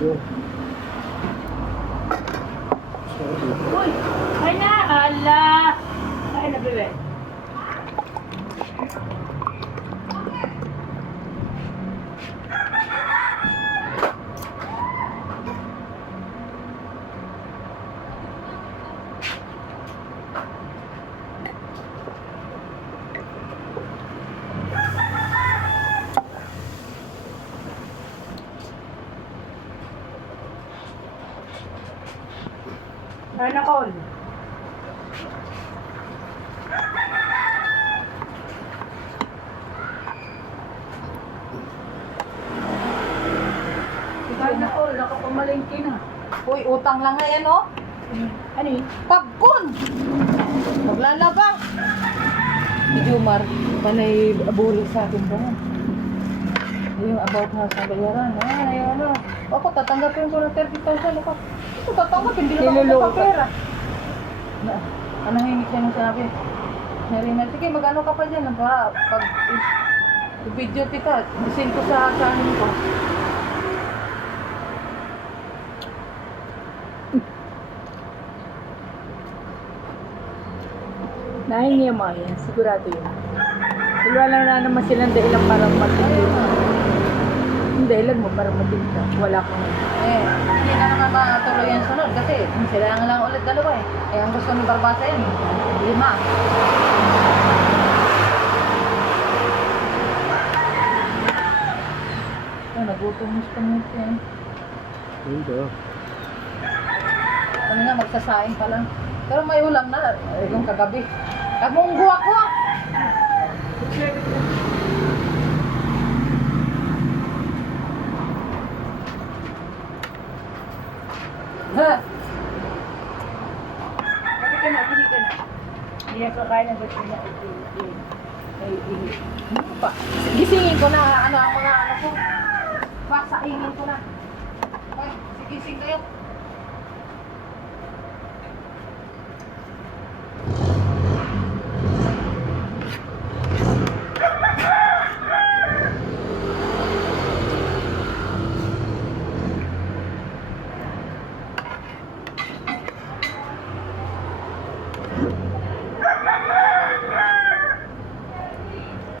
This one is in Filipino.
Uy! Ay na! Ala! Ay na, bebe. Ay na, Col. Ay na, Col. Nakapamalingki na. Uy, utang lang nga yan, oh. Ano yun? Popcorn! Maglalaba. Si Jumar, panay abuli sa akin ba? Yung about na sa bayaran. Ay, ano. Ako, tatanggapin ko na 30,000. Ako tatanggapin, hindi naman ako Niloloko. kapera. Anong hingit niya nung sabi? Narina, sige, mag-ano ka pa dyan. Para pag video kita, isin ko sa akin ko. Nahingi yung mga yan. Sigurado yun. Wala lang na naman silang dahilan para matigil. Yung dahilan mo para matigil ka. Wala kang... Hindi na naman matuloy yung sunod kasi sila lang ulit dalawa eh. Ang gusto ni Barbasa yan, 5. Nagutom mo sa nito yan. Hindi. Ano nga, magsasaing pa lang. Pero may ulam na, yung kagabi. Kamunggo ako! Ha? Sabi ka na, bili ka na. Hindi ako kaya ng gusto niya. Ano pa? Gisingin ko na ano ang mga ano ko. Pasaingin ko na. Ay, sigising kayo.